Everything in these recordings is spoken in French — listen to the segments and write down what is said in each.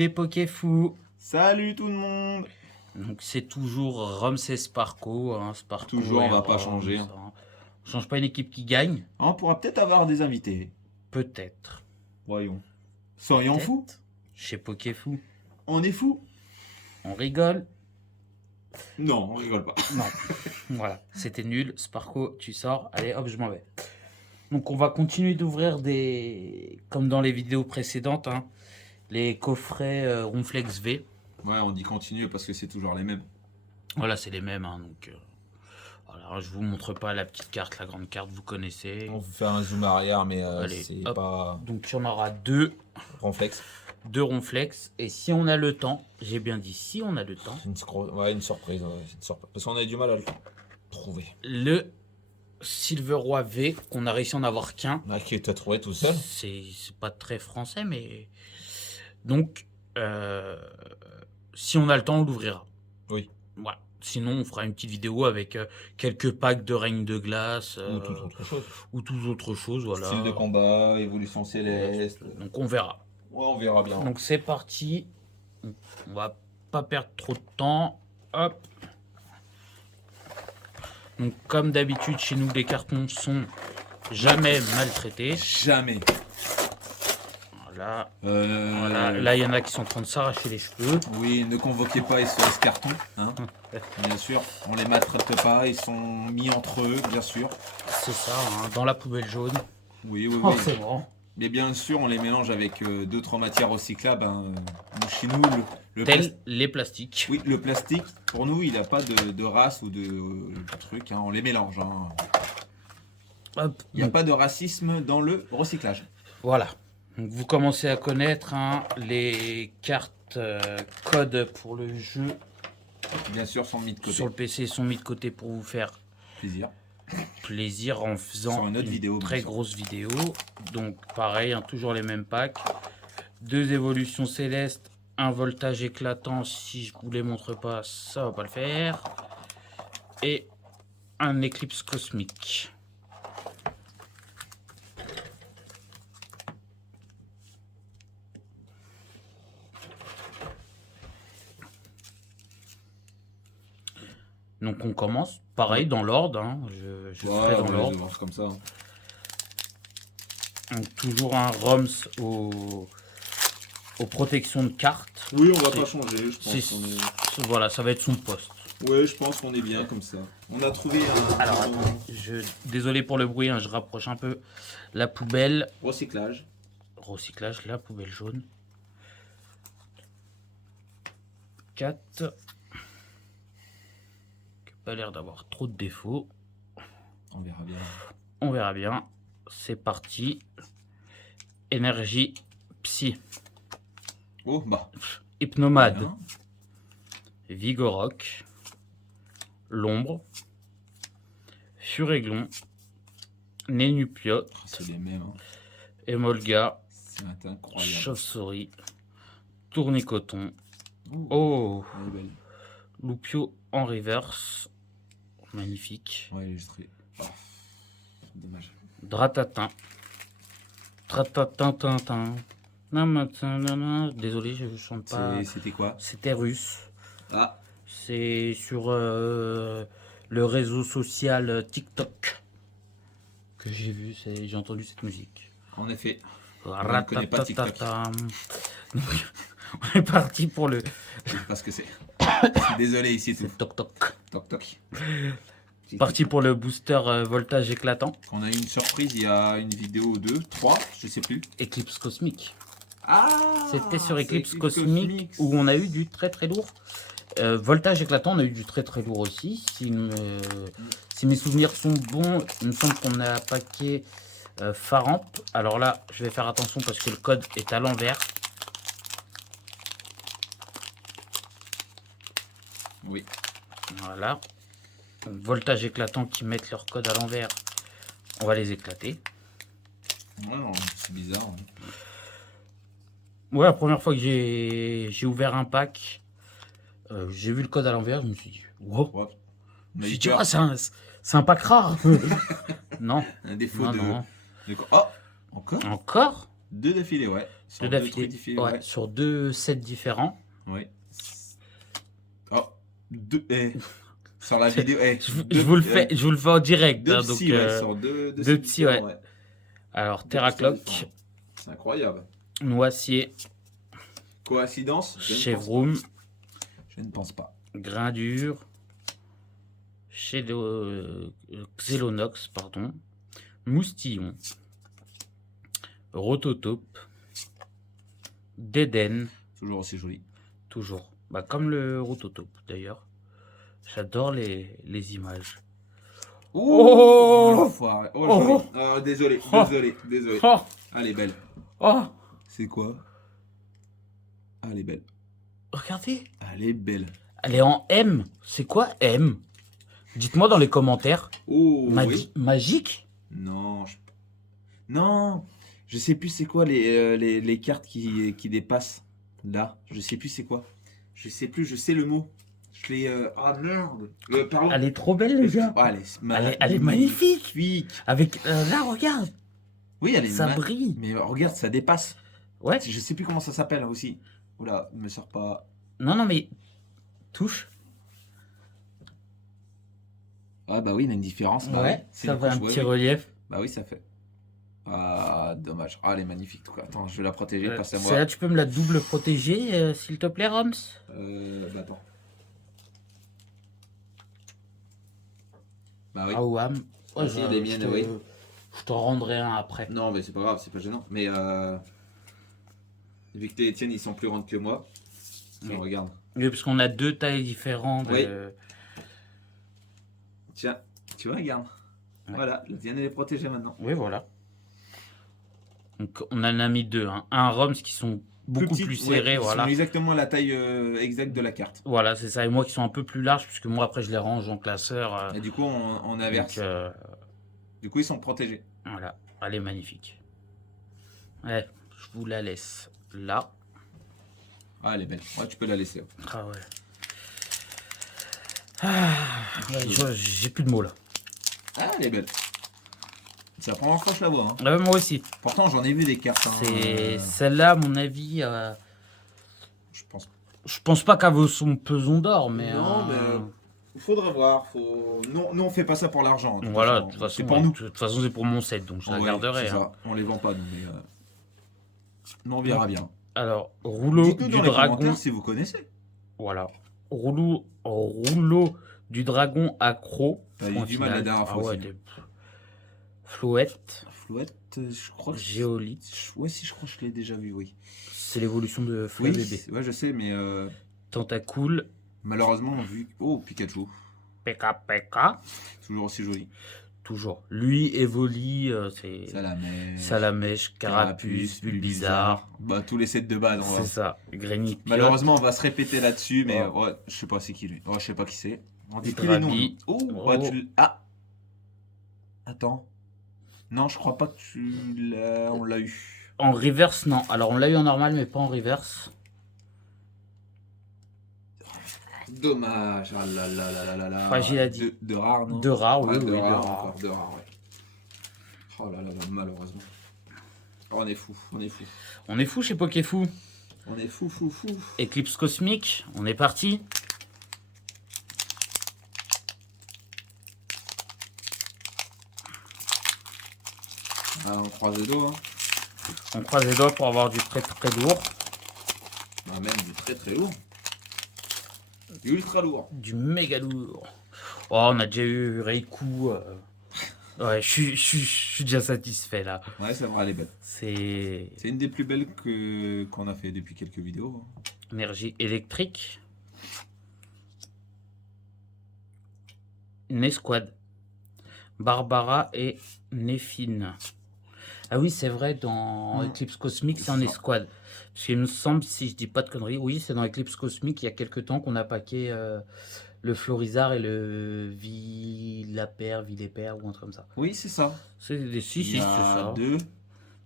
les Pokéfous. Salut tout le monde. Donc c'est toujours Ramsey Sparko. Sparko Toujours, on va pas Rams, changer. hein. On change pas une équipe qui gagne. On pourra peut-être avoir des invités. Peut-être. Voyons. Soyons Peut-être. fous. Chez Pokéfou. On est fous. On rigole. Non, on rigole pas. Non. Voilà. C'était nul. Sparko, tu sors. Allez, hop, je m'en vais. Donc on va continuer d'ouvrir des... Comme dans les vidéos précédentes, hein, les coffrets Ronflex V. Ouais, on dit continue parce que c'est toujours les mêmes. Voilà, c'est les mêmes. Voilà, je vous montre pas la petite carte, la grande carte, vous connaissez. On va faire un zoom arrière, mais Allez, c'est hop. pas Donc il y en aura deux Ronflex. Ronflex. Et si on a le temps, j'ai bien dit si on a le temps, Ouais, une surprise. Parce qu'on a eu du mal à le trouver. le Silver Roi V, qu'on a réussi à en avoir qu'un. Ah, qui t'a trouvé tout seul. C'est pas très français, mais... Donc, si on a le temps, on l'ouvrira. Oui. Voilà. Sinon, on fera une petite vidéo avec quelques packs de règne de glace. Ou toute autre chose. Ou toute autre chose, voilà. Style de combat, évolution céleste. Donc, on verra. Ouais, on verra bien. Donc, c'est parti. On va pas perdre trop de temps. Hop. Donc, comme d'habitude, chez nous, les cartons sont jamais maltraités. Jamais. Voilà. Euh, Voilà. Là, il y en a qui sont en train de s'arracher les cheveux. Oui, ne convoquez pas SOS Carton. Hein. Bien sûr, on les maltraite pas. Ils sont mis entre eux, bien sûr. C'est ça, hein, dans la poubelle jaune. Oui, oui, Oh, oui. c'est bon. Mais bien sûr, on les mélange avec d'autres matières recyclables. Hein. Chez nous, le Tels les plastiques. oui, le plastique, pour nous, il n'a pas de race ou de truc. Hein. On les mélange. Hein. Hop. Il n'y a pas de racisme dans le recyclage. Voilà. Donc, vous commencez à connaître les cartes codes pour le jeu Bien sûr, sont mis de côté. sur le PC sont mis de côté pour vous faire Plaisir. plaisir en faisant Sur une autre vidéo, bien très sûr. grosse vidéo. Donc pareil, hein, toujours les mêmes packs. 2 évolutions célestes, un voltage éclatant. Si je vous les montre pas, ça va pas le faire. Et un éclipse cosmique. Donc on commence, pareil, dans l'ordre. Hein. Je ferai dans on les l'ordre. avance comme ça. Hein. Donc toujours un ROMS aux protections de cartes. Oui, on va C'est- pas changer. Je pense C'est- qu'on est... Voilà, ça va être son poste. Ouais, je pense qu'on est bien comme ça. On a trouvé un Alors attendez, désolé pour le bruit, hein, je rapproche un peu la poubelle. recyclage. Recyclage, la poubelle jaune. 4. Qui n'a pas l'air d'avoir trop de défauts. On verra bien. On verra bien. C'est parti. Énergie Psy. Oh, bah. Hypnomade. Bien. Vigorock. L'ombre. Furéglon. Nénupiot. C'est les mêmes. Hein. Emolga. C'est incroyable. Chauve-souris. Tournicoton. Oh, Oh. elle est belle. Loupio en reverse. Magnifique. Ouais, illustré. Oh, dommage. Dratatin. Tratatintintin. Désolé, je ne chante pas. C'était quoi? C'était russe. Ah, C'est sur le réseau social TikTok que j'ai vu. J'ai entendu cette musique. en effet. ne connaît pas TikTok. Ratatatam. Donc, on est parti pour le Je sais pas ce que c'est. Désolé, ici tout. toc toc. Toc toc. Parti pour le booster voltage éclatant. On a eu une surprise il y a une vidéo ou deux, trois, je sais plus. Éclipse cosmique. Ah, C'était sur c'est Eclipse Cosmique où on a eu du très très lourd. Voltage éclatant, on a eu du très très lourd aussi. Si mes souvenirs sont bons, il me semble qu'on a un paquet Faramp. Alors là, je vais faire attention parce que le code est à l'envers. Oui. Voilà. Donc, voltage éclatant qui mettent leur code à l'envers. On va les éclater. Ouais, non, c'est bizarre. Hein. Ouais, la première fois que j'ai ouvert un pack, j'ai vu le code à l'envers, je me suis dit, wow. Ouais. Je me On a eu suis dit, peur. ah, c'est un pack rare. Non, Un défaut non, de. non. Oh, encore. Encore? 2 d'affilée, ouais. Sur Deux deux d'affilée. trucs d'affilée, Ouais, ouais. sur 2 sets différents. Ouais. Oh, 2. Sur la vidéo. Je vous le fais en direct. Deux hein, psy, donc, ouais, sur deux deux sets psy, ouais. différents, Alors, Deux Terraclock, pistolets différents. C'est incroyable. Noisier, Coïncidence? Je ne pense Chevroom, pas. Je ne pense pas. Grindure, Xelonox, pardon, Moustillon, Rototope, Deden, Toujours aussi joli. toujours. Bah, comme le Rototope d'ailleurs. J'adore les images. Oh, Oh l'enfoiré. Oh, Oh joli. Désolé, Oh désolé. Oh, Ah, elle est belle. oh, C'est quoi? Ah, elle est belle. regardez. Elle est belle. Elle est en M. C'est quoi M? Dites-moi dans les commentaires. Oh, oui. Magique? Non, non, je sais plus c'est quoi les cartes qui dépassent. Là, je sais plus c'est quoi. Je sais plus, je sais le mot. Je l'ai. Ah merde. Pardon. Elle est trop belle, les gars. Ah, Elle est magnifique. magnifique. Avec là, regarde, Oui, elle est ça brille. Mais regarde, ça dépasse. Ouais. Je sais plus comment ça s'appelle aussi. Oula, me sors pas. Non, mais touche. Ah bah oui, il y a une différence. Bah Ouais. oui, c'est Ça une fait un couche, petit ouais, oui. relief. Bah oui, ça fait. Ah, dommage. Ah, elle est magnifique. En tout cas. Attends, je vais la protéger. Passe à moi. Celle-là, tu peux me la double protéger, s'il te plaît, Roms? Bah attends. Bah oui. Ah ouais. Ouais, Aussi, les miennes, oui. Je t'en rendrai un après. Non, mais c'est pas grave, c'est pas gênant. Mais vu que les tiennes, ils sont plus grandes que moi. Tiens, Oui. regarde. Oui, parce qu'on a deux tailles différentes. Oui. Tiens, tu vois, regarde. Ouais. Voilà, la tienne, elle est protégée maintenant. Oui, voilà. Donc, on en a mis deux. Hein. Un Roms qui sont beaucoup plus petites, ouais, serrés, ils voilà. sont exactement la taille exacte de la carte. Voilà, c'est ça. Et moi qui sont un peu plus larges, puisque moi après je les range en classeur. Et du coup, on inverse. Donc, Du coup, ils sont protégés. voilà, elle est magnifique. Ouais, je vous la laisse là. Ah, elle est belle. Ouais, tu peux la laisser. Ah ouais. Ah, ouais, j'ai plus de mots là. Ah, elle est belle. C'est la première fois que je la vois. Hein. Ah ouais, moi aussi. Pourtant, j'en ai vu des cartes. Hein, C'est celle-là, à mon avis. Je pense. Je pense pas qu'elle vaut son pesant d'or, mais. Non, mais. Il faudrait voir. Nous, on fait pas ça pour l'argent. Voilà, de toute façon, c'est pour nous. De toute façon, c'est pour mon set, donc je la Ouais, garderai. c'est Hein. ça. On les vend pas, nous, mais. Nous, on verra bien. Alors, rouleau Dites-nous du dans les dragon. commentaires si vous connaissez. Voilà. Rouleau du dragon accro. T'as eu Point du mal la final. dernière fois ouais, aussi. Flouette. Flouette, je crois que. Géolite. Ouais, si, je crois que je l'ai déjà vu, oui. C'est l'évolution de Flouette Oui, bébé. ouais, je sais, mais. Tentacool. Malheureusement, vu. Oh, Pikachu. Peka. Toujours aussi joli. Toujours. Lui, Evoli, c'est. Salamèche. Salamèche, Carapuce, Bulbizarre. Bah, tous les sets de base, on va. C'est ça. Grenier. Malheureusement, on va se répéter là-dessus, mais Ouais. ouais, je sais pas c'est qui lui. Ouais, je sais pas qui c'est. On dit Du plus les noms. Drabi. nous. Oh, ouais, Ah. Attends. Non, je crois pas que on l'a eu. En reverse, non. Alors, on l'a eu en normal, mais pas en reverse. Dommage. Ah là là là là là là. Fragile à dire. De rare, non? De rare, oui, Ouais, de oui, rare, de rare. encore, de rare, ouais. Oh là là là, malheureusement. Oh, on est fou, on est fou. On est fou chez Pokéfou. On est fou, fou, fou. Éclipse cosmique, on est parti. Ah, on croise les doigts. Hein. On croise les doigts pour avoir du très très lourd. Ah, même du très très lourd. Du ultra lourd. Du méga lourd. Oh, on a déjà eu Reiku. Ouais, je suis déjà satisfait là. Ouais, ça va, elle est belle. C'est C'est une des plus belles qu'on a fait depuis quelques vidéos. Hein. énergie électrique. Nesquad. Barbara et Néphine. Ah oui, c'est vrai, dans Eclipse Cosmique, c'est en escouade. Parce qu'il me semble, si je dis pas de conneries, oui, c'est dans Eclipse Cosmique, il y a quelques temps qu'on a packé le Florizard et le Villapère ou un truc comme ça. Oui, c'est ça. C'est des 6, Il y c'est a ça. deux.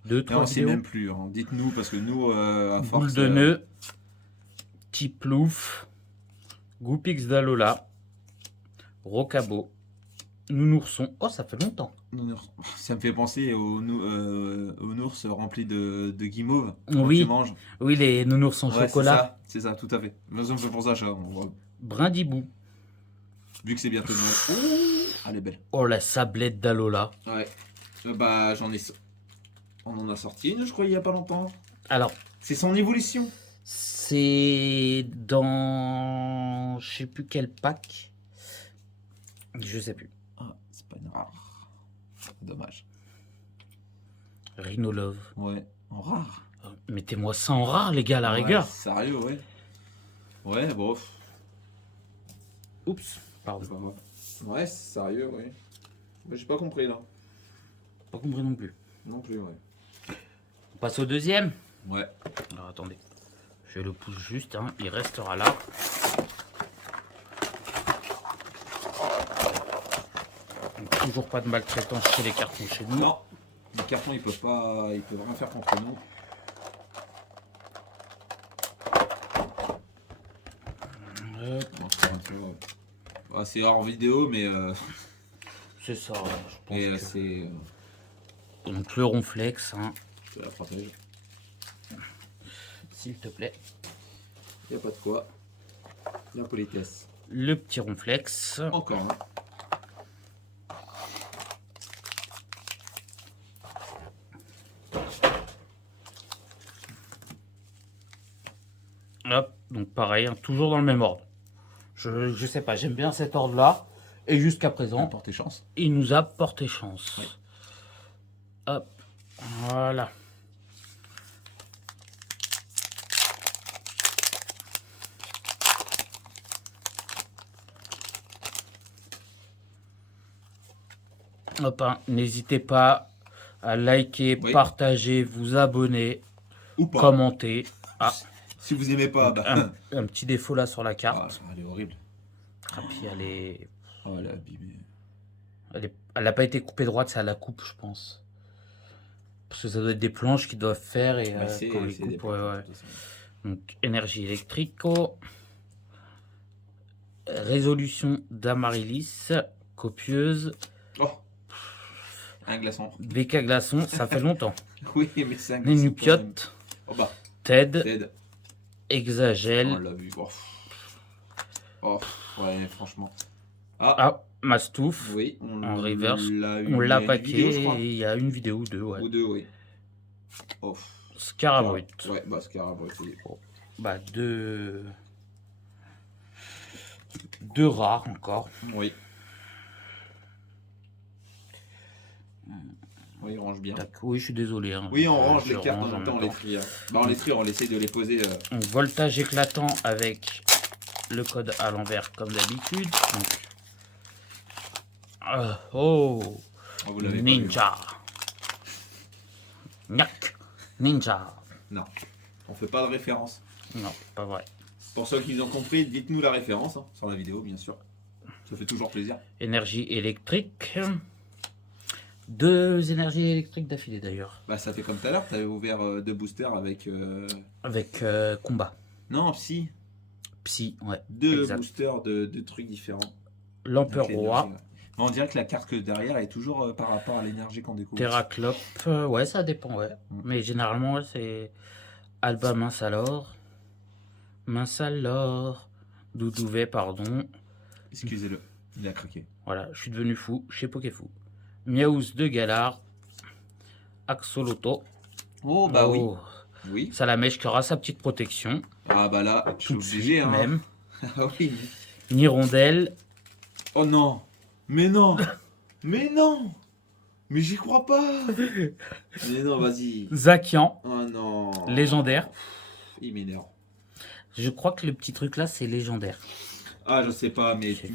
Deux, Et trois on sait vidéos. même plus. Hein. Dites-nous, parce que nous, à Boule force. de nœud, Tiplouf, Goupix d'Alola, Rocabo, Nounourson. Oh, ça fait longtemps. Nounours. Ça me fait penser aux ours remplis de guimauve quand Oui. tu manges. Oui, les nounours en Ouais, chocolat. c'est ça, tout à fait. Moi, ça me fait penser à ça. Brindibou. Vu que c'est bientôt Noël. Ouh, elle est belle. Oh, la sablette d'Alola. Ouais. Bah, on en a sorti une, je crois, il y a pas longtemps. Alors, C'est son évolution. c'est dans... Je sais plus quel pack. Je sais plus. Ah, c'est pas une rare. Dommage. Rhinolove. Ouais, en rare. Mettez-moi ça en rare, les gars, à la Ouais, rigueur. sérieux, ouais. Ouais, bon. Oups, pardon. C'est pas grave. Ouais, sérieux, ouais. Mais j'ai pas compris là. Pas compris non plus. Non plus, ouais. On passe au deuxième. Ouais. Alors, attendez. Je le pousse juste, hein. Il restera là. Donc, toujours pas de maltraitance chez les cartons chez nous. Non, les cartons ils peuvent rien faire contre nous. Bon, c'est un peu, c'est hors vidéo, mais C'est ça, ouais, je pense et, que... c'est Donc le ronflex, hein, je la protège. s'il te plaît. Y a pas de quoi. La politesse. Le petit ronflex. Encore un. Hop, donc pareil, hein, toujours dans le même ordre. Je sais pas, j'aime bien cet ordre-là. Et jusqu'à présent, Portez chance. il nous a porté chance. Oui. Hop, voilà. Hop, hein, n'hésitez pas à liker, Oui. partager, vous abonner, Ou pas. commenter. Ah, Si vous aimez pas, bah. un petit défaut là sur la Ah, carte. elle est horrible. Ah, puis Oh, elle est abîmée. elle n'a pas été coupée droite, c'est à la coupe, je pense. Parce que ça doit être des planches qu'ils doivent faire et Bah, c'est quand ils des coupent, ouais, ouais. de toute façon. Donc, énergie électrique. Résolution d'Amaryllis, copieuse. Oh, un glaçon. BK Glaçon, ça fait longtemps. Oui, mais c'est un glaçon. Nénupiote, Oh bah, TED, Ted. On Exagel. l'a vu. Oh, ouais, franchement. Ah, Ah, Mastouf. oui, en reverse. l'a eu. On Il y l'a a une vidéo, je paqué crois. et il y a une vidéo ou deux, ouais. Ou deux, oui. Oh. Scarabrut. Ouais, bah, Scarabrut, oui. Bah, deux rares encore. Oui. Oui, il range bien. Tac. Oui, je suis désolé. Hein. Oui, on range Je les cartes en range même temps, on les trie. Bah, on les trie, on essaye de les poser. Donc, voltage éclatant avec le code à l'envers comme d'habitude. Donc, oh, Oh, vous l'avez pas Ninja. Gnac. Ninja. vu. Non, on fait pas de référence. Non, pas vrai. Pour ceux qui ont compris, dites-nous la référence, hein, sur la vidéo, bien sûr. Ça fait toujours plaisir. Énergie électrique. Deux énergies électriques d'affilée d'ailleurs. Bah, ça fait comme tout à l'heure, t'avais ouvert deux boosters avec. Avec combat. Non, psy. Psy, ouais. Deux exact. boosters de trucs différents. L'Empereur Avec Roi. l'énergie, ouais. Mais on dirait que la carte que derrière est toujours par rapport à l'énergie qu'on découvre. Terraclope. Ouais, ça dépend, ouais. Mm. Mais généralement, ouais, c'est Alba Mince alors. Mince alors. Doudouvet, pardon. Excusez-le, il a craqué. Voilà, je suis devenu fou chez Pokéfou. Miaous de Galard. Axoloto. Oh, bah oui. Oh. Oui. Salamèche qui aura sa petite protection. Ah, bah là, je suis Tout de obligé, suite hein. même. Ah oui. Nirondelle. Oh non. Mais non. Mais non. Mais j'y crois pas. Mais non, vas-y. Zakian. Oh non. Légendaire. Il m'énerve. Je crois que le petit truc là, c'est légendaire. Ah, je sais pas, mais C'est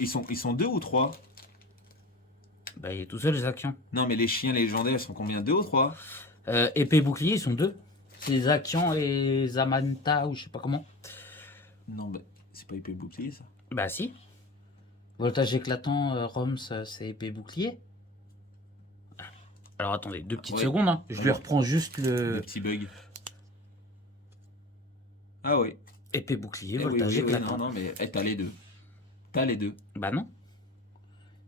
ils sont deux ou trois? Bah, il est tout seul, Zakian. Non, mais les chiens légendaires, ils sont combien? Deux ou trois? Épée bouclier, ils sont deux. C'est Zakian et Zamanta, ou je sais pas comment. Non, bah, c'est pas épée bouclier, ça. Bah, si. Voltage éclatant, Roms, c'est épée bouclier. Alors, attendez, deux petites Ouais. secondes. Hein. Je lui Alors. reprends juste Le le petit bug. Ah oui. épée bouclier, Eh oui, voltage oui, oui, éclatant. non, non, mais t'as les deux. T'as les deux. Bah, non.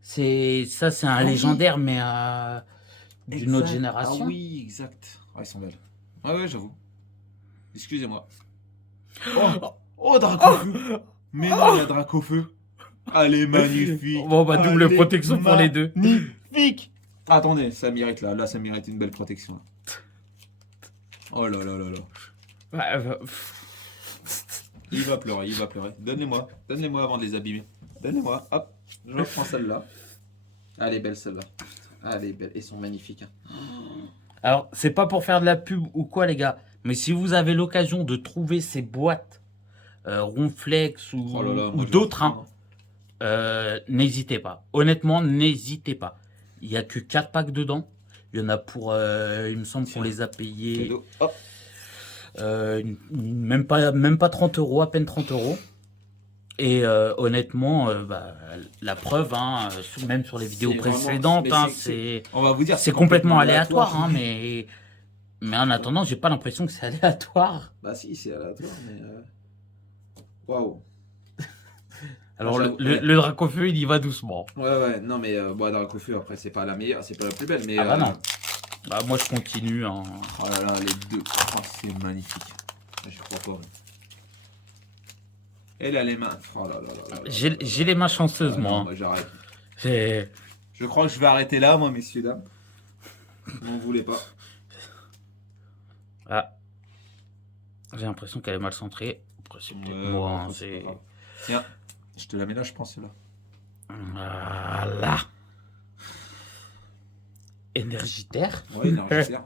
C'est un Ah oui. légendaire, mais d'une autre Exact. génération. Ah oui, exact. Ah, ils sont belles. Ah ouais, j'avoue. Excusez-moi. Oh, Dracofeu. Mais non, il y a Dracofeu. Elle est magnifique. Bon, bah, double Elle est protection pour les deux. Magnifique. Attendez, ça mérite là. Là, ça mérite une belle protection. Là. Oh là là là là. Ouais, Il va pleurer, il va pleurer. Donnez-moi avant de les abîmer. Donnez-moi, hop. Je reprends celle-là. Elle est belle celle-là. Elle est belle. Ils sont magnifiques. Hein. Alors, c'est pas pour faire de la pub ou quoi, les gars, mais si vous avez l'occasion de trouver ces boîtes Ronflex ou, Oh là là, moi, je d'autres, vais hein, n'hésitez pas. Honnêtement, n'hésitez pas. Il n'y a que 4 packs dedans. Il y en a pour, il me semble qu'on les a payés Cadeau. Hop. même pas 30 euros, à peine 30 euros. Et honnêtement, bah, la preuve, hein, même sur les vidéos C'est vraiment- précédentes, mais hein, c'est- c'est On va vous dire, c'est complètement aléatoire, hein, mais en attendant, j'ai pas l'impression que c'est aléatoire. Bah si, c'est aléatoire, mais... Waouh. Alors j'avoue, le Dracofeu, il y va doucement. Ouais, non mais bon, Dracofeu, après, c'est pas la meilleure, c'est pas la plus belle, mais... Ah bah non. Bah moi je continue. Hein. Oh là là, les deux. Oh, c'est magnifique. Je crois pas. Elle a les mains. Oh là là là là. J'ai les mains chanceuses, Ah non, moi. moi j'arrête. J'ai- Je crois que je vais arrêter là, moi, messieurs, dames. M'en voulez pas. Ah. J'ai l'impression qu'elle est mal centrée. Après, c'est peut-être Ouais, moi. ouais, Hein, c'est c'est... pas grave. Tiens, je te la mets là, je pense, là. Voilà. Énergitaire. Ouais, énergitaire.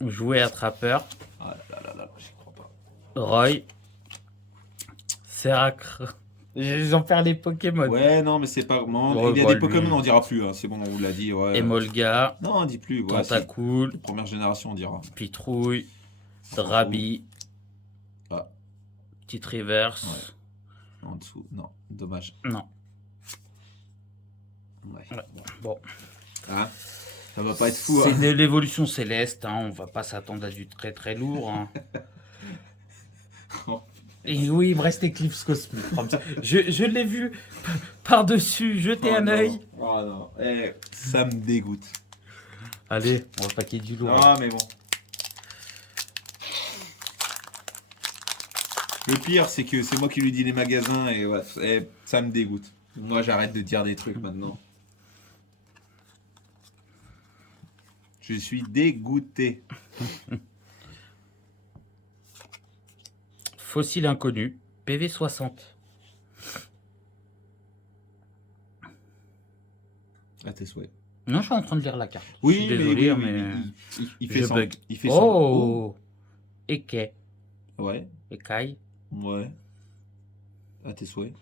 Jouet attrapeur. Ah là là là là, j'y crois pas. Roy. Séracre. J'en perds les Pokémon. Ouais, non, mais c'est pas vraiment. Ouais, Il y a bah, des Pokémon, lui. on dira plus. Hein. C'est bon, on vous l'a dit. Ouais. Emolga. Non, on dit plus. Ouais, c'est Tentacool. première génération, on dira. Pitrouille. Drabi. Ah. Petite reverse. Ouais. En dessous, non, dommage. Non. Ouais. Ouais. Bon. Hein, ça va pas être fou. C'est Hein. de l'évolution céleste, hein. On va pas s'attendre à du très très lourd. Hein. Et oui, il me reste Eclipse Cosmique. Je l'ai vu par-dessus, jeter un œil. Oh non, ça me dégoûte. Allez, on va paquer du lourd. Ah, mais bon. Le pire, c'est que c'est moi qui lui dis les magasins et ouais, ça me dégoûte. Moi, j'arrête de dire des trucs maintenant. Je suis dégoûté. Fossile inconnu, PV 60. À tes souhaits. Non, je suis en train de lire la carte. Oui, je suis désolé, oui, mais il fait je son. bug. Il fait son. Oh, Eke, Ouais, Ekai. ouais. À tes souhaits.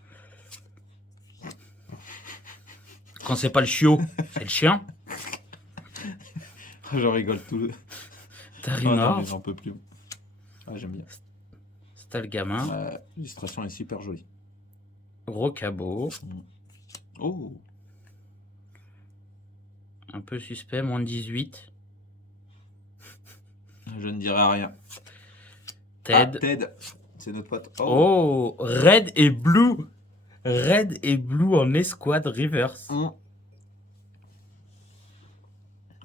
Quand c'est pas le chiot, c'est le chien. Je rigole tout. Ah non, Tarimar, mais j'en peux plus. Ah, j'aime bien. c'est le gamin. L'illustration est super jolie. Rocabo, Oh, un peu suspect, moins de 18. je ne dirai rien. Ted. Ah, Ted, c'est notre pote. Oh, Red et Blue. Red et Blue en escouade reverse.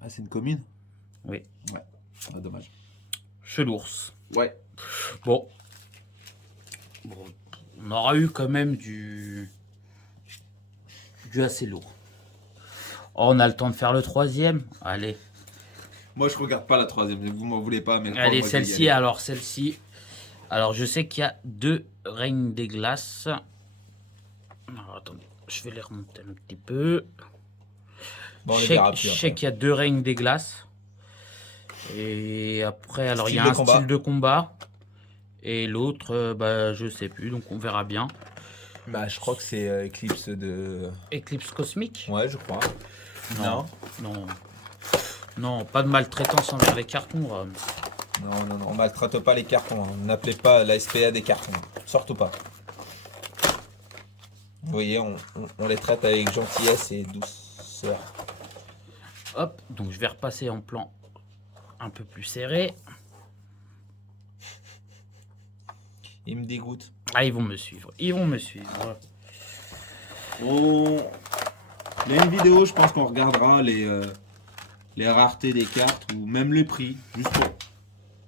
Ah, c'est une commune? Oui. Ouais. Ah, dommage. Chelours. Ouais. Bon. On aura eu quand même du assez lourd. Oh, on a le temps de faire le troisième. Allez. Moi, je regarde pas la troisième. Vous m'en voulez pas, mais Allez, moi, je vais y celle-ci. aller. Alors, celle-ci. Alors, je sais qu'il y a 2 règnes des glaces. Alors, attendez. Je vais les remonter un petit peu. Bon, on les Je verra plus sais après. qu'il y a 2 règnes des glaces. Et après, alors il y a Style un de combat. style de combat. Et l'autre, bah, je sais plus, donc on verra bien. Bah, je crois que c'est Eclipse de. Éclipse cosmique? Ouais, je crois. Non. Non. Non, pas de maltraitance envers les cartons. Non, on maltraite pas les cartons. Hein. N'appelez pas la SPA des cartons. Surtout pas. Vous voyez, on les traite avec gentillesse et douceur. Hop, donc je vais repasser en plan un peu plus serré. Il me dégoûte. Ah, ils vont me suivre. Ils vont me suivre. Il y a une vidéo, je pense qu'on regardera les raretés des cartes ou même les prix,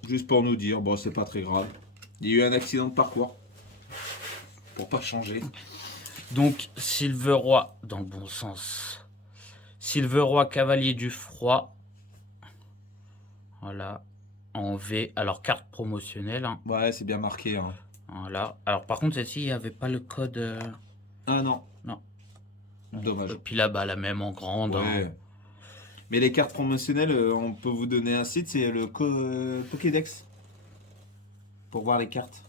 juste pour nous dire, bon, c'est pas très grave. Il y a eu un accident de parcours. Pour pas changer. Donc, Silveroi, dans le bon sens. Silveroi, Cavalier du Froid. Voilà. En V. Alors, carte promotionnelle. Hein. Ouais, c'est bien marqué. Hein. Voilà. Alors, par contre, celle-ci, il n'y avait pas le code. Ah non. Non. Dommage. Et puis là, bah, la même en grande. Ouais. Hein. Mais les cartes promotionnelles, on peut vous donner un site, c'est le Pokédex. Pour voir les cartes.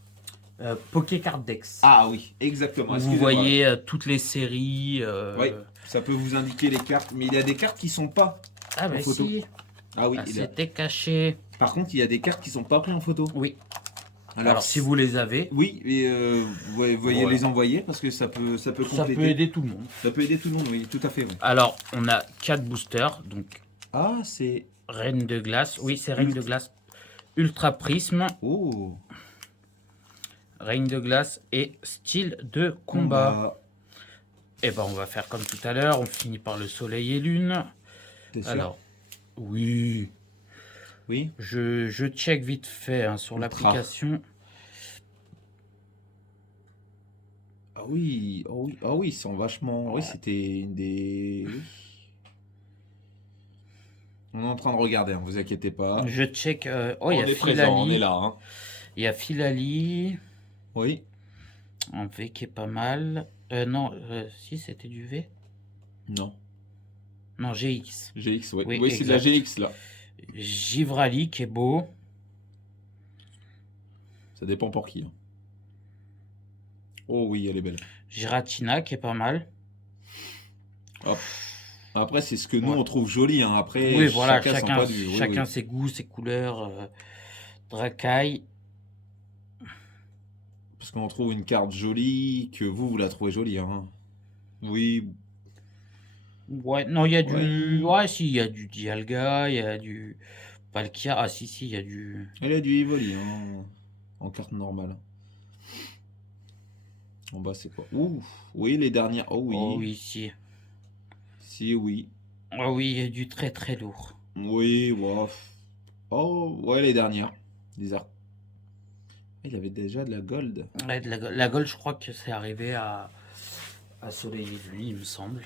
Pokécard Dex. Ah oui, exactement. Vous voyez toutes les séries. Oui, ça peut vous indiquer les cartes. Mais il y a des cartes qui sont pas Ah, en mais photo. si. Ah oui, Ah, c'était caché. Par contre, il y a des cartes qui sont pas prises en photo. Oui. Alors si vous les avez. Oui, et vous voyez Voilà. les envoyer parce que ça peut compléter. Ça peut aider tout le monde. Ça peut aider tout le monde, oui, tout à fait. Oui. Alors, on a 4 boosters. Donc, Ah, c'est. Reine de glace. Oui, c'est Reine de glace. Ultra Prisme. Oh. Reine de glace et style de combat. Et ben, on va faire comme tout à l'heure. On finit par le soleil et lune. T'es sûr? Alors, oui. Oui. Je check vite fait hein, sur l'application. Ah oui, oh oui, ah oui, ils sont vachement. Oui, c'était une des. Oui. On est en train de regarder, hein, vous inquiétez pas. Je check. Oh, On il y a est présent, on est Filali. là. Hein. Il y a Filali. Oui. En V qui est pas mal. Non, si c'était du V. Non. Non, GX. GX, oui. Oui, Oui, c'est de la exact. GX là. Givrali qui est beau. Ça dépend pour qui. Hein. Oh oui, elle est belle. Giratina qui est pas mal. Hop. Après, c'est ce que nous Ouais. on trouve joli. Hein. Après, Oui, voilà, chacun son point de vue. Oui, chacun oui. ses goûts, ses couleurs. Dracaille. Parce qu'on trouve une carte jolie, que vous la trouvez jolie. Hein. Oui. Ouais, non, il y a du. Ouais. Ouais, si, il y a du Dialga, il y a du Palkia. Ah, si, il y a du. Elle a du Evoli hein, en carte normale. En bas, c'est quoi? Ouh, oui, les dernières. Oh oui. Oh, oui, si. Si, oui. Oh, oui, il y a du très très lourd. Oui, wow. Oh, ouais, les dernières. Bizarre. Il avait déjà de la gold. Ouais, la Gold, je crois que c'est arrivé à Soleil et Lune, il me semble.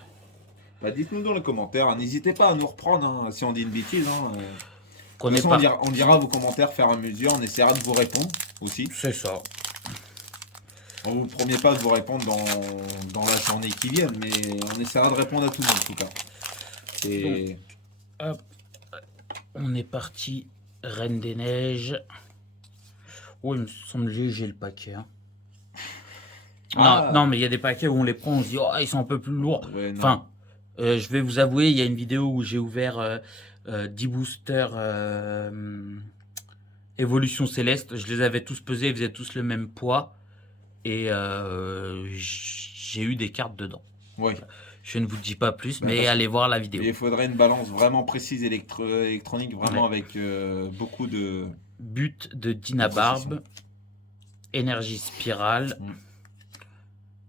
Bah, dites-nous dans les commentaires. Hein. N'hésitez pas à nous reprendre hein, si on dit une bêtise. Hein. De Qu'on toute est façon, pas. on dira vos commentaires faire à mesure. On essaiera de vous répondre aussi. C'est ça. On vous promet pas de vous répondre dans la journée qui vient, mais on essaiera de répondre à tout le monde en tout cas. Et... Hop. On est parti. Reine des Neiges. Oh, il me semble que j'ai le paquet. Hein. Ah. Non, mais il y a des paquets où on les prend, on se dit, oh, ils sont un peu plus lourds. Ouais, non. Enfin, je vais vous avouer, il y a une vidéo où j'ai ouvert 10 boosters Évolution Céleste. Je les avais tous pesés, ils faisaient tous le même poids. Et j'ai eu des cartes dedans. Ouais. Je ne vous dis pas plus, Bah, mais parce- allez voir la vidéo. Il faudrait une balance vraiment précise électronique, vraiment Ouais. avec beaucoup de... But de Dinabarbe. Énergie Spirale. Mm.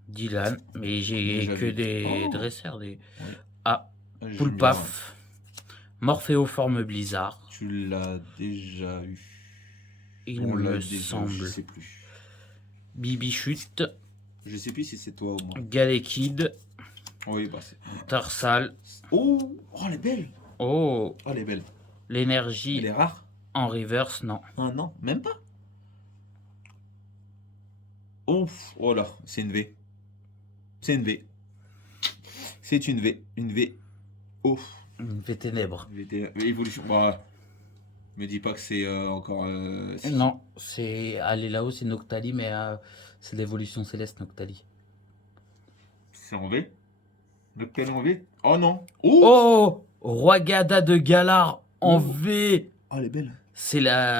Dylan. Mais j'ai Déjà que vu. des Oh. dresseurs. Des... Oui. Ah, Julien, Poulpaf. Morphéoforme Blizzard. tu l'as déjà eu. Il On l'a me déjà eu, semble. Je sais plus. Bibichute. Je sais plus si c'est toi ou moi. Galekid. Oui, bah c'est... Tarsal. Oh, elle est belle. Oh, Oh, elle est belle. l'énergie Elle est rare. en reverse, non. Ah non, même pas. Ouf, oh là, c'est une V. C'est une V. C'est une V. Une V. Ouf. Une V ténèbres. Évolution. Bah, me dis pas que c'est encore. Si. Non, c'est. Allez là-haut, c'est Noctali, mais c'est l'évolution céleste Noctali. C'est en V. Lequel en V? Oh non. Oh, Oh, Roi-Gada de Galar en Oh. V. oh elle est belle. C'est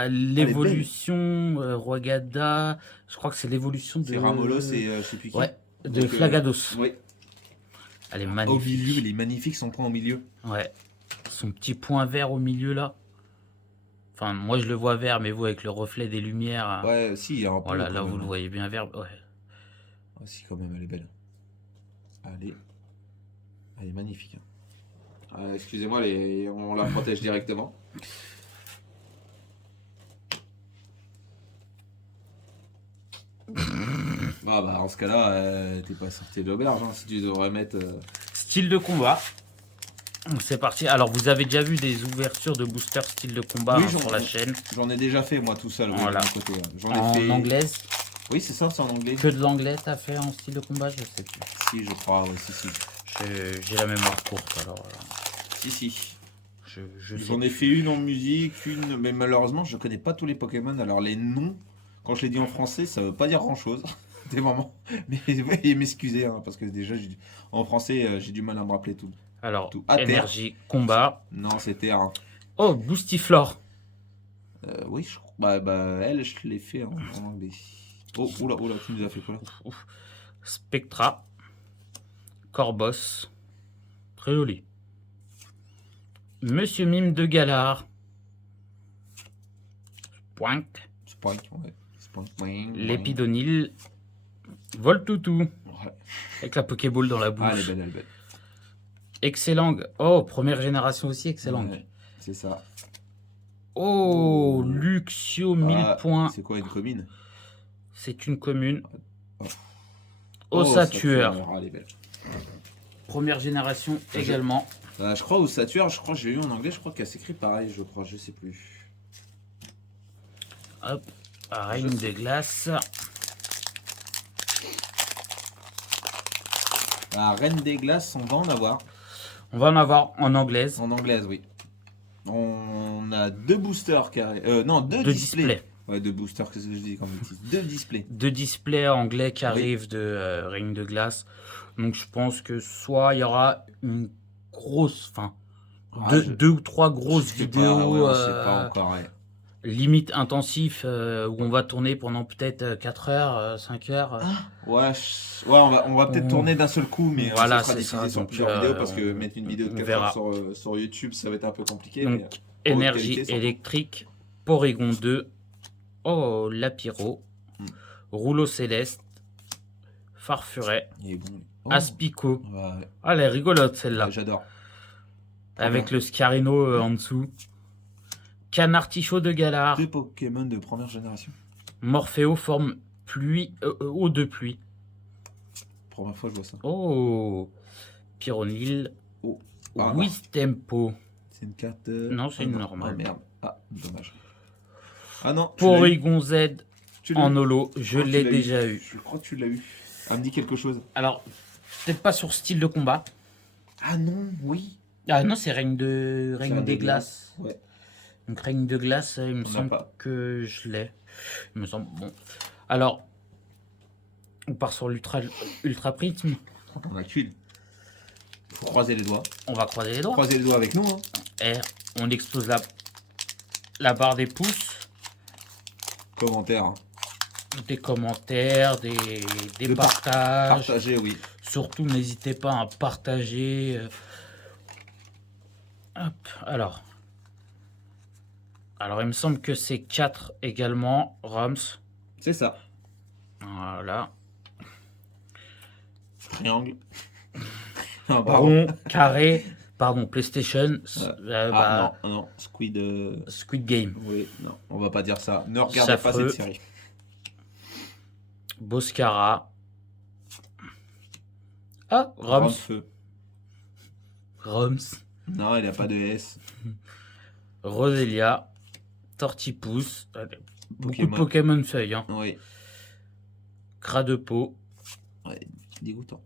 l'évolution Roi-Gada. Je crois que c'est l'évolution de. C'est Ramolos et je sais plus qui. Ouais, de Donc, Flagados. Oui. Elle est Au magnifique. milieu, il est magnifique son point au milieu. Ouais. Son petit point vert au milieu là. Enfin, moi je le vois vert, mais vous avec le reflet des lumières. Ouais, si, il y a un peu. Voilà, quand là même, vous le hein. voyez bien vert. Ouais. Ah, si, quand même, elle est belle. Allez. Elle est magnifique. Hein. Excusez-moi, on la protège directement. Ah bah en ce cas-là, t'es pas sorti de l'auberge hein, si tu devrais mettre. Style de combat. C'est parti. Alors, vous avez déjà vu des ouvertures de booster style de combat Oui, sur la chaîne. J'en ai déjà fait moi tout seul. Oui, Voilà. de mon côté. Ouais. J'en ai En fait. anglaise. Oui, c'est ça, c'est en anglais. Que de l'anglais, t'as fait en style de combat, je sais plus. Si, je crois, ouais, si. J'ai la mémoire courte, alors. Si. Je sais J'en ai fait une en musique, mais malheureusement, je connais pas tous les Pokémon. Alors les noms, quand je les dis en français, ça veut pas dire grand-chose. Des moments. Mais veuillez m'excuser, hein, parce que déjà, en français, j'ai du mal à me rappeler tout. Alors, Tout. Ah, énergie, combat. Non, c'était un. Oh, Boostiflore. Oui, je crois. Elle, je l'ai fait en anglais. Oh, oula, tu nous as fait quoi là? Ouf. Spectra. Corbos. Très joli. Monsieur Mime de Galard. Poink. Spoink, ouais. Spoink. L'Épidonil. Voltoutou. Ouais. Avec la Pokéball dans la bouche. Ah, elle est belle, elle est belle. Excellent. Oh, première génération aussi, excellent. Ouais, c'est ça. Oh, Luxio 1000 points. C'est quoi une commune? C'est une commune. Oh. Osatueur. Ah, elle est belle. Première génération également. Je crois Osatueur, je crois que j'ai eu en anglais, je crois qu'elle s'écrit pareil, je sais plus. Hop, Reine des glaces. La Reine des Glaces, on va en avoir. On va en avoir en anglaise. En anglaise, oui. On a 2 boosters carrés. Non, 2 Deux displays. displays. Ouais, 2 boosters, qu'est-ce que je dis comme bêtise? 2 displays. 2 displays anglais qui Oui. arrivent de Reine de glace. Donc je pense que soit il y aura une grosse, enfin, deux ou trois grosses vidéos on sait pas encore, ouais. limite intensif où on va tourner pendant peut-être 4 heures, 5 heures. Ouais, on va peut-être tourner d'un seul coup, mais Voilà, ça sera c'est diffusé ça, sur donc, plusieurs vidéos parce que mettre une vidéo de on 4 verra. heures sur YouTube, ça va être un peu compliqué. Donc, mais, pour énergie haute qualité, électrique, Porygon 2, oh, Lapiro, Rouleau Céleste, Farfuret, il est bon. Oh. Aspico. Ouais, Ah, elle est rigolote celle-là. j'adore. Avec le Scarino en dessous. Canartichaud de Galard. 2 Pokémon de première génération. Morphéo forme pluie, eau de pluie. Première fois que je vois ça. Oh, Pyronil. Oh. Ah, Wistempo. c'est une carte. Non, c'est une normale. Ah merde. Ah, dommage. Ah non. Porygon Z Tu l'as en eu. holo. Je l'ai l'as déjà eu. Je crois que tu l'as eu. Ah, me dit quelque chose. Alors, peut-être pas sur style de combat. Ah non, oui. Ah non, c'est Règne Reine des des glaces. Ouais. Donc Règne de glace, il me On n'a semble pas. que je l'ai. Il me semble. Bon. Alors, on part sur l'ultra prisme. On a qu'une. Faut croiser les doigts. On va croiser les doigts. Croiser les doigts avec nous. Hein. R, on explose la barre des pouces. Commentaire. Hein. Des commentaires, des De partages. Partager, oui. Surtout, n'hésitez pas à partager. Hop, alors, il me semble que c'est 4 également, Roms. C'est ça. Voilà. Triangle. Ah, Rond, carré, pardon, PlayStation. Non. Squid. Squid Game. Oui, non, on va pas dire ça. Ne regardez pas Safreux. cette série. Boscara. Ah, Grand Roms. feu. Roms. Non, il n'y a pas de S. Roselia. Tortipousse. Beaucoup de Pokémon. Pokémon feuilles. Hein. Oui. Gras de peau. Ouais, dégoûtant.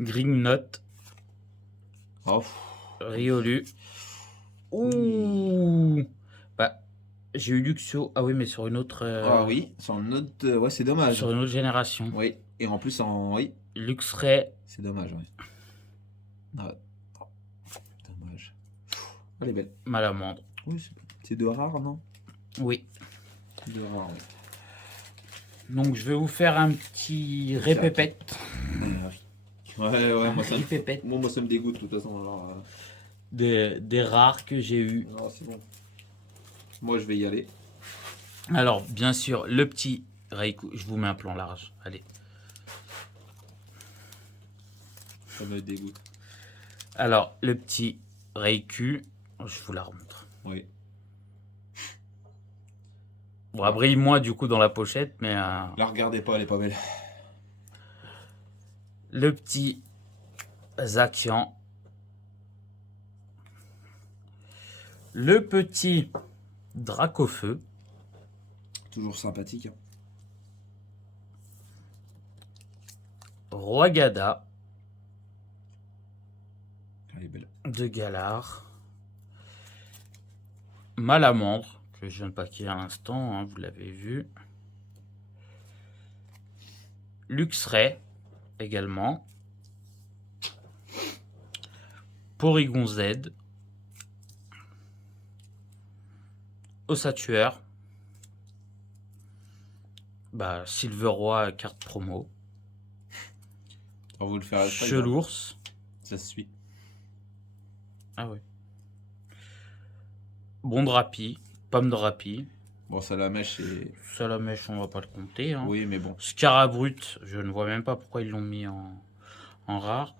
Grignotte. Oh. Riolu. Ouh. Bah, j'ai eu Luxio. Ah oui, mais sur une autre. Ah oui, sur une autre. Ouais, c'est dommage. Sur une autre génération. Oui, et en plus, oui, Luxray. c'est dommage. Oui. Ah, dommage. Elle est belle. Malamandre. Oui, c'est de rare, non? Oui. C'est de rare, oui. Donc je vais vous faire un petit répépète. Ouais, moi ça, Répépète moi, ça me dégoûte de toute façon. Alors, des rares que j'ai eu. non, c'est bon. Moi, je vais y aller. Alors, bien sûr, le petit Raikou. Je vous mets un plan large. Allez. Ça me dégoûte. Alors, le petit Reiku, je vous la remontre. Oui. Bon, elle brille moins du coup dans la pochette, mais La regardez pas, elle est pas belle. le petit Zacian. Le petit Dracofeu. Toujours sympathique. Hein. Roigada Elle est belle. de Galar. Malamandre, que je viens de paquer à l'instant, hein, vous l'avez vu. Luxray également. Porygon Z. Ossatueur. Bah, Silveroi carte promo. On va vous le faire après. Chelours. Ça se suit. Ah oui. Bondrapi. Pomme de Rapi. Bon, ça la mèche et. Salamèche, on va pas le compter. Hein. Oui, mais bon. Scarabrut, je ne vois même pas pourquoi ils l'ont mis en rare.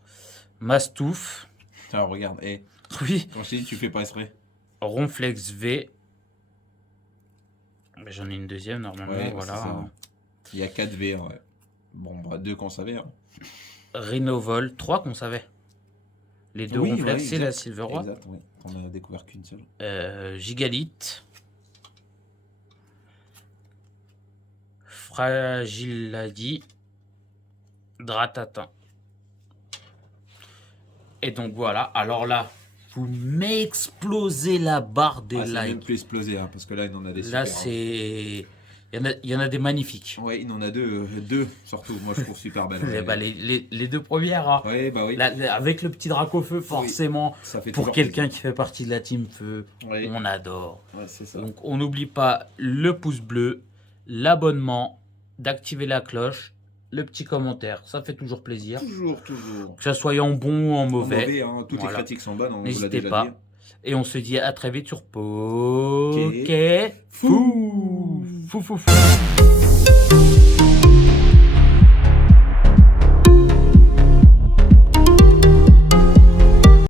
Mastouf. Tiens, regarde. Eh, Oui. quand je t'ai dit, tu fais pas exprès. Ronflex V. Mais j'en ai une deuxième normalement, Ouais, voilà. c'est ça. Il y a 4 V. Ouais. Bon, bah, 2 qu'on savait. Hein. Rhinovol, 3 qu'on savait. Les deux Oui, Ronflex, ouais, c'est la exact. Silveroi. Exact, oui. On a découvert qu'une seule. Gigalith. Fragiladi. Dratatin. Et donc voilà, alors là, vous m'explosez la barre des Ah, c'est même likes. plus explosé, hein, parce que là, il en a des Là, super, hein. c'est. Il y en a des magnifiques. Ouais, il en a deux surtout. Moi, je trouve super belle. Eh ben, les deux premières, hein. Ouais, bah oui. Là, avec le petit Dracofeu, forcément, Ça fait pour toujours quelqu'un qui fait partie de la team Feu, plaisir. Ouais, on adore. ouais, c'est ça. Donc, on n'oublie pas le pouce bleu, l'abonnement, d'activer la cloche, le petit commentaire. Ça fait toujours plaisir. Toujours. Que ça soit en bon ou en mauvais. Mauvais, hein, toutes Voilà. les critiques sont bonnes, on vous l'a N'hésitez déjà pas. dit. Et on se dit à très vite sur Poké Fou. Fou. Fou, fou, fou.